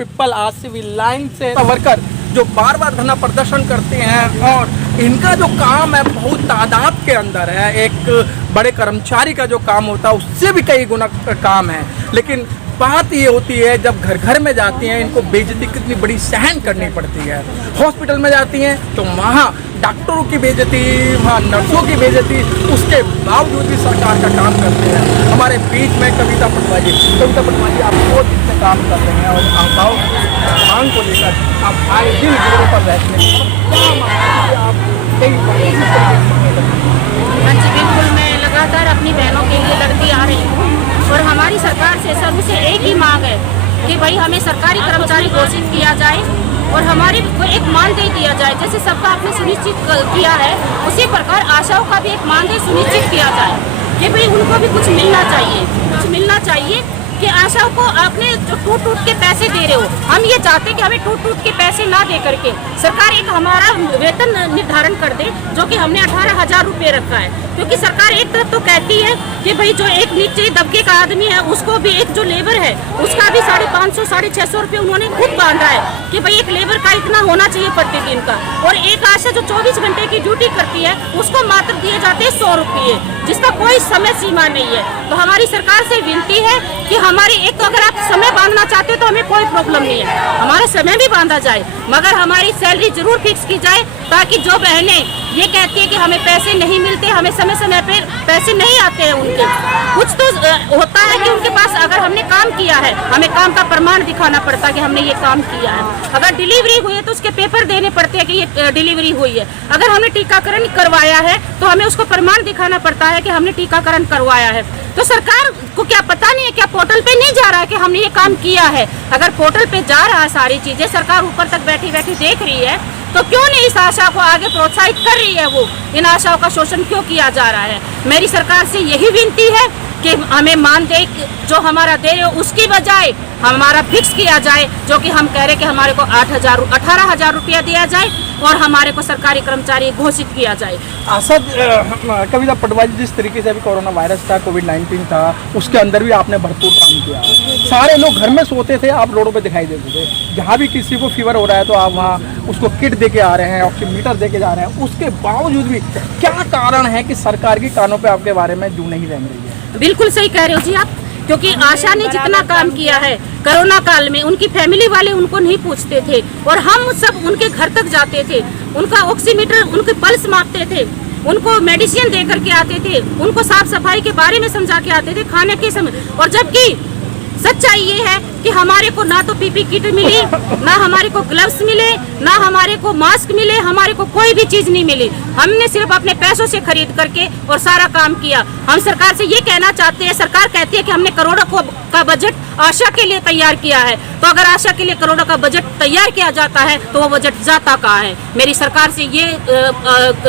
People आज civil line से worker जो बार बार धरना प्रदर्शन करते हैं और इनका जो काम है बहुत तादाद के अंदर है, एक बड़े कर्मचारी का जो काम होता है उससे भी कई गुना काम है। लेकिन बात ये होती है जब घर घर में जाती हैं इनको बेइज्जती कितनी बड़ी सहन करनी पड़ती है। हॉस्पिटल में जाती हैं तो वहाँ डॉक्टरों की बेइज्जती, वहाँ नर्सों की बेइज्जती, उसके बावजूद भी सरकार का काम करते हैं। हमारे बीच में कविता पटवारी आप बहुत दिन से काम कर रहे हैं और आशाओं मांग को लेकर आप आए दिन जोरों पर रहते हैं। आप कई हाँ जी बिल्कुल, मैं लगातार अपनी बहनों के लिए लड़ती आ रही हूँ और हमारी सरकार से सबसे एक ही मांग है कि भाई हमें सरकारी कर्मचारी घोषित किया जाए और हमारे को एक मानदेय दिया जाए। जैसे सबका आपने सुनिश्चित किया है उसी प्रकार आशाओं का भी एक मानदेय सुनिश्चित किया जाए कि भाई उनको भी कुछ मिलना चाहिए कि आशाओं को आपने जो टूट टूट के पैसे दे रहे हो, हम ये चाहते हैं कि हमें टूट टूट के पैसे ना दे करके सरकार एक हमारा वेतन निर्धारण कर दे जो कि हमने 18,000 रुपये रखा है। क्योंकि सरकार एक तरफ तो कहती है कि भाई जो एक नीचे दबके का आदमी है उसको भी, एक जो लेबर है उसका भी 550 650 रुपये उन्होंने खुद बांधा है कि भाई एक लेबर का इतना होना चाहिए प्रतिदिन का, और एक आशा जो 24 घंटे की ड्यूटी करती है उसको मात्र दिए जाते हैं 100 रुपये, जिसका कोई समय सीमा नहीं है। तो हमारी सरकार से विनती है कि हमारी एक तो अगर आप समय बांधना चाहते हो तो हमें कोई प्रॉब्लम नहीं है, हमारा समय भी बांधा जाए, मगर हमारी सैलरी जरूर फिक्स की जाए ताकि जो बहनें ये कहती है कि हमें पैसे नहीं मिलते, हमें समय समय पे पैसे नहीं आते हैं उनके, कुछ तो होता है कि उनके पास अगर हमने काम किया है हमें काम का प्रमाण दिखाना पड़ता है कि हमने ये काम किया है। अगर डिलीवरी हुई है तो उसके पेपर देने पड़ते हैं कि ये डिलीवरी हुई है। अगर हमने टीकाकरण करवाया है तो हमें उसको प्रमाण दिखाना पड़ता है कि हमने टीकाकरण करवाया है। तो सरकार को क्या पता नहीं है, क्या पोर्टल पे नहीं जा रहा है कि हमने ये काम किया है? अगर पोर्टल पे जा रहा है सारी चीजें, सरकार ऊपर तक बैठी बैठी देख रही है, तो क्यों नहीं इस आशा को आगे प्रोत्साहित कर रही है? वो इन आशाओं का शोषण क्यों किया जा रहा है? मेरी सरकार से यही विनती है कि हमें मानदेय जो हमारा दे रहे हो उसकी बजाय हमारा फिक्स किया जाए, जो कि हम कह रहे कि हमारे को 18,000 रुपया दिया जाए और हमारे को सरकारी कर्मचारी घोषित किया जाए। असद कविता पटवारी, जिस तरीके से अभी कोरोना वायरस था, कोविड-19 था, उसके अंदर भी आपने भरपूर काम किया। सारे लोग घर में सोते थे, आप रोडों पे दिखाई देते थे। जहाँ भी किसी को फीवर हो रहा है तो आप वहाँ उसको किट दे के आ रहे हैं, ऑक्सीमीटर दे के जा रहे हैं। उसके बावजूद भी क्या कारण है कि सरकार की कानों पर आपके बारे में जू नहीं रह रही है? बिल्कुल सही कह रहे हो जी आप, क्योंकि आशा ने जितना काम किया है कोरोना काल में, उनकी फैमिली वाले उनको नहीं पूछते थे और हम सब उनके घर तक जाते थे, उनका ऑक्सीमीटर, उनके पल्स मापते थे, उनको मेडिसिन दे करके आते थे, उनको साफ सफाई के बारे में समझा के आते थे खाने के समय। और जबकि सच्चाई ये है कि हमारे को ना तो पीपी किट मिली, ना हमारे को ग्लव्स मिले, ना हमारे को मास्क मिले, हमारे को कोई भी चीज नहीं मिली। हमने सिर्फ अपने पैसों से खरीद करके और सारा काम किया। हम सरकार से ये कहना चाहते हैं, सरकार कहती है कि हमने करोड़ों का बजट आशा के लिए तैयार किया है, तो अगर आशा के लिए करोड़ों का बजट तैयार किया जाता है तो वो बजट जाता कहाँ है? मेरी सरकार से ये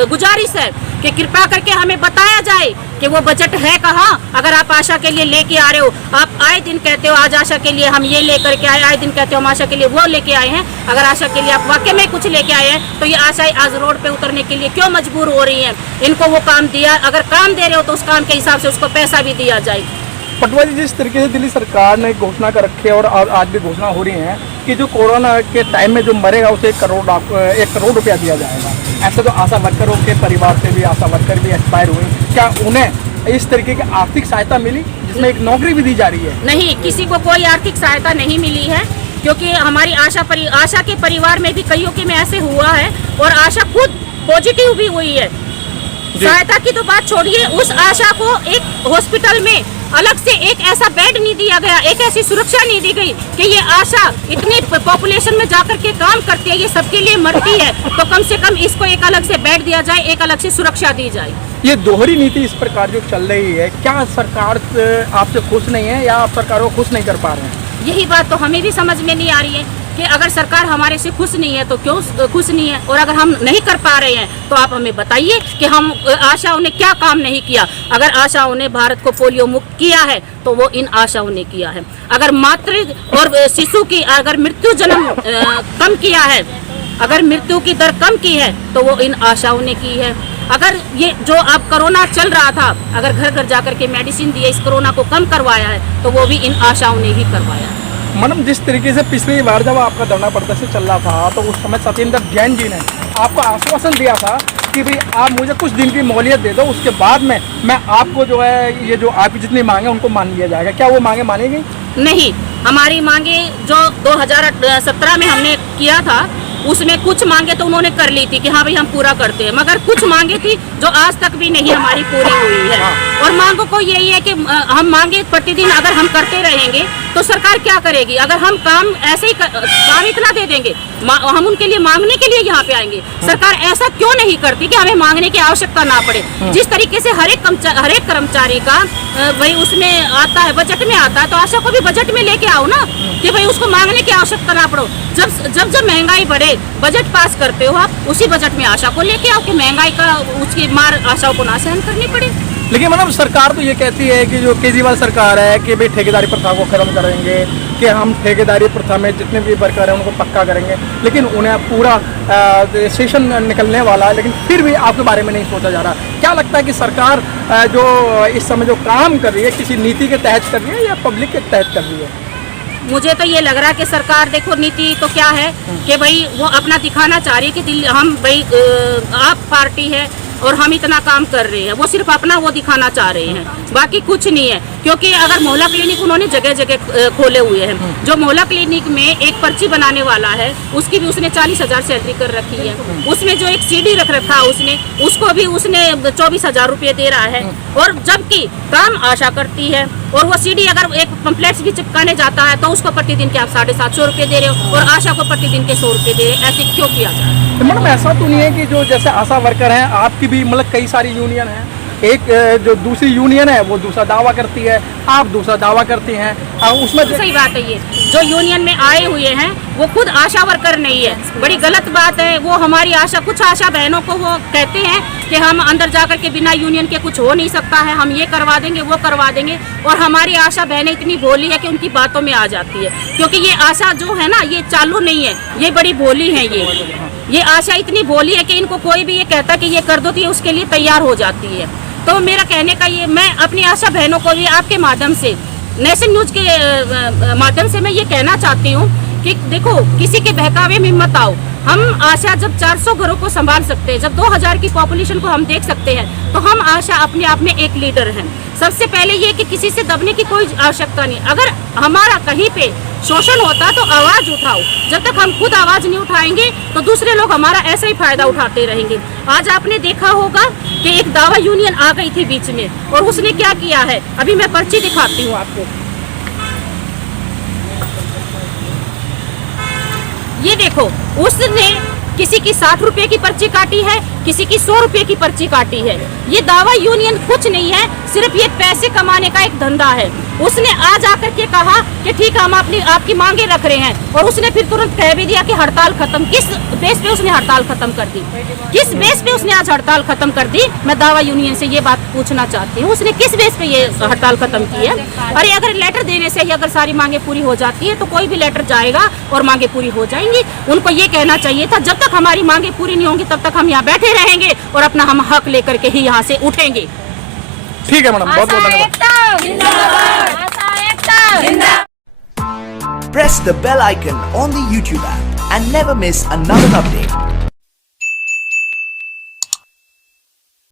गुजारिश है कि कृपया करके हमें बताया जाए कि वो बजट है कहाँ। अगर आप आशा के लिए लेके आ रहे हो, आप आए दिन कहते हो आज आशा के लिए हम ये लेकर के आए दिन कहते हो हम आशा के लिए वो लेके आए हैं। अगर आशा के लिए आप वाकई में कुछ लेके आए हैं तो ये आशा आज रोड पे उतरने के लिए क्यों मजबूर हो रही है? इनको वो काम दिया, अगर काम दे रहे हो तो उस काम के हिसाब से उसको पैसा भी दिया जाए। पटवारी, जिस तरीके से दिल्ली सरकार ने घोषणा कर रखी है और आज भी घोषणा हो रही है कि जो कोरोना के टाइम में जो मरेगा उसे 1 करोड़ रुपया दिया जाएगा, ऐसे तो आशा वर्करों के परिवार से भी आशा वर्कर भी एक्सपायर हुए, क्या उन्हें इस तरीके की आर्थिक सहायता मिली जिसमें एक नौकरी भी दी जा रही है? नहीं, किसी को कोई आर्थिक सहायता नहीं मिली है, क्योंकि हमारी आशा के परिवार में भी कईयों के में ऐसे हुआ है और आशा खुद पॉजिटिव भी हुई है। सहायता की तो बात छोड़िए, उस आशा को एक हॉस्पिटल में अलग से एक ऐसा बेड नहीं दिया गया, एक ऐसी सुरक्षा नहीं दी गई कि ये आशा इतनी पॉपुलेशन में जाकर के काम करती है, ये सबके लिए मरती है, तो कम से कम इसको एक अलग से बेड दिया जाए, एक अलग से सुरक्षा दी जाए। ये दोहरी नीति इस प्रकार जो चल रही है, क्या सरकार आपसे खुश नहीं है या आप सरकार को खुश नहीं कर पा रहे हैं? यही बात तो हमें भी समझ में नहीं आ रही है कि अगर सरकार हमारे से खुश नहीं है तो क्यों खुश नहीं है, और अगर हम नहीं कर पा रहे हैं तो आप हमें बताइए कि हम आशाओं ने क्या काम नहीं किया। अगर आशाओं ने भारत को पोलियो मुक्त किया है तो वो इन आशाओं ने किया है। अगर मातृ और शिशु की अगर मृत्यु जन्म कम किया है, अगर मृत्यु की दर कम की है तो वो इन आशाओं ने की है। अगर ये जो अब कोरोना चल रहा था, अगर घर घर जाकर के मेडिसिन दिए, इस कोरोना को कम करवाया है तो वो भी इन आशाओं ने ही करवाया है। मैडम जिस तरीके से पिछली बार जब आपका धरना प्रदर्शन चल रहा था तो उस समय सत्येंद्र जैन जी ने आपको आश्वासन दिया था कि भाई आप मुझे कुछ दिन की मोहलियत दे दो, उसके बाद में मैं आपको जो है ये जो आपकी जितनी मांगे उनको मान लिया जाएगा। क्या वो मांगे मानी गई? नहीं, हमारी मांगे जो 2017 में हमने किया था उसमें कुछ मांगे तो उन्होंने कर ली थी कि हाँ भाई हम पूरा करते हैं, मगर कुछ मांगे थी जो आज तक भी नहीं हमारी पूरी हुई है। और मांगों को यही है कि हम मांगे प्रतिदिन अगर हम करते रहेंगे तो सरकार क्या करेगी? अगर हम काम ऐसे ही काम इतना दे देंगे, हम उनके लिए मांगने के लिए यहाँ पे आएंगे। सरकार ऐसा क्यों नहीं करती कि हमें मांगने की आवश्यकता ना पड़े? जिस तरीके से हर एक कर्मचारी का वही उसमें आता है, बजट में आता है, तो आशा को भी बजट में लेके आओ ना कि भाई उसको मांगने की आवश्यकता ना पड़ो। जब महंगाई बढ़े, बजट पास करते हो आप, उसी बजट में आशा को लेके आओ कि महंगाई का उसकी मार आशाओं को ना सहन करनी पड़े। लेकिन मैडम सरकार तो ये कहती है कि जो केजरीवाल सरकार है कि भाई ठेकेदारी प्रथा को खत्म करेंगे, कि हम ठेकेदारी प्रथा में जितने भी वर्कर हैं उनको पक्का करेंगे, लेकिन उन्हें पूरा सेशन निकलने वाला है, लेकिन फिर भी आपके बारे में नहीं सोचा जा रहा। क्या लगता है कि सरकार जो इस समय जो काम कर रही है किसी नीति के तहत कर रही है या पब्लिक के तहत कर रही है? मुझे तो ये लग रहा है कि सरकार देखो नीति तो क्या है कि भाई वो अपना दिखाना चाह रही है कि हम भाई आप पार्टी है और हम इतना काम कर रहे हैं। वो सिर्फ अपना वो दिखाना चाह रहे हैं, बाकी कुछ नहीं है। क्योंकि अगर मोहल्ला क्लिनिक उन्होंने जगह जगह खोले हुए हैं, जो मोहल्ला क्लिनिक में एक पर्ची बनाने वाला है उसकी भी उसने 40,000 सैलरी कर रखी है। उसमें जो एक सीडी रख रखा उसने, उसको भी उसने 24,000 रुपये दे रहा है। और जबकि काम आशा करती है और वो सीडी अगर एक पम्पलेट्स भी चिपकाने जाता है तो उसको प्रतिदिन के आप 750 रुपये दे रहे हो और आशा को प्रतिदिन के 100 रुपये दे रहे हैं। ऐसे क्यों किया जाए? तो मैडम ऐसा तो नहीं है कि जो जैसे आशा वर्कर हैं आपकी भी मतलब कई सारी यूनियन हैं, एक जो दूसरी यूनियन है वो दूसरा दावा करती है, आप दूसरा दावा करती हैं, उसमें सही बात है। ये जो यूनियन में आए हुए हैं वो खुद आशा वर्कर नहीं है, बड़ी गलत बात है। वो हमारी आशा, कुछ आशा बहनों को वो कहते हैं कि हम अंदर जाकर के बिना यूनियन के कुछ हो नहीं सकता है, हम ये करवा देंगे वो करवा देंगे। और हमारी आशा बहनें इतनी भोली है कि उनकी बातों में आ जाती है, क्योंकि ये आशा जो है ना ये चालू नहीं है, ये बड़ी भोली है। ये आशा इतनी भोली है कि इनको कोई भी ये कहता कि ये कर दो तो ये उसके लिए तैयार हो जाती है। तो मेरा कहने का ये, मैं अपनी आशा बहनों को भी आपके माध्यम से, नेशन न्यूज के माध्यम से मैं ये कहना चाहती हूँ कि देखो किसी के बहकावे में मत आओ। हम आशा जब 400 घरों को संभाल सकते हैं, जब 2000 की पॉपुलेशन को हम देख सकते हैं, तो हम आशा अपने आप में एक लीडर हैं। सबसे पहले ये कि किसी से दबने की कोई आवश्यकता नहीं। अगर हमारा कहीं पे शोषण होता तो आवाज उठाओ, जब तक हम खुद आवाज नहीं उठाएंगे तो दूसरे लोग हमारा ऐसा ही फायदा उठाते रहेंगे। आज आपने देखा होगा कि एक दावा यूनियन आ गई थी बीच में और उसने क्या किया है, अभी मैं पर्ची दिखाती हूँ आपको। ये देखो, उसने किसी की 60 रुपए की पर्ची काटी है, किसी की 100 रुपए की पर्ची काटी है। ये दावा यूनियन कुछ नहीं है, सिर्फ ये पैसे कमाने का एक धंधा है। उसने आज आकर के कहा कि ठीक है हम आपकी मांगे रख रहे हैं, और उसने फिर तुरंत कह भी दिया कि हड़ताल खत्म। किस बेस पे उसने हड़ताल खत्म कर दी? किस बेस पे उसने आज हड़ताल खत्म कर दी? मैं दावा यूनियन से ये बात पूछना चाहती हूँ, उसने किस बेस पे ये हड़ताल खत्म की है? अरे अगर लेटर देने से ही अगर सारी मांगे पूरी हो जाती है तो कोई भी लेटर जाएगा और मांगे पूरी हो जाएंगी। उनको ये कहना चाहिए था जब तक हमारी मांगे पूरी नहीं होंगी तब तक हम यहाँ बैठे रहेंगे और अपना हम हक लेकर के ही यहाँ से उठेंगे। ठीक है मैडम, बहुत बहुत धन्यवाद। Press the bell icon on the YouTube app and never miss another update.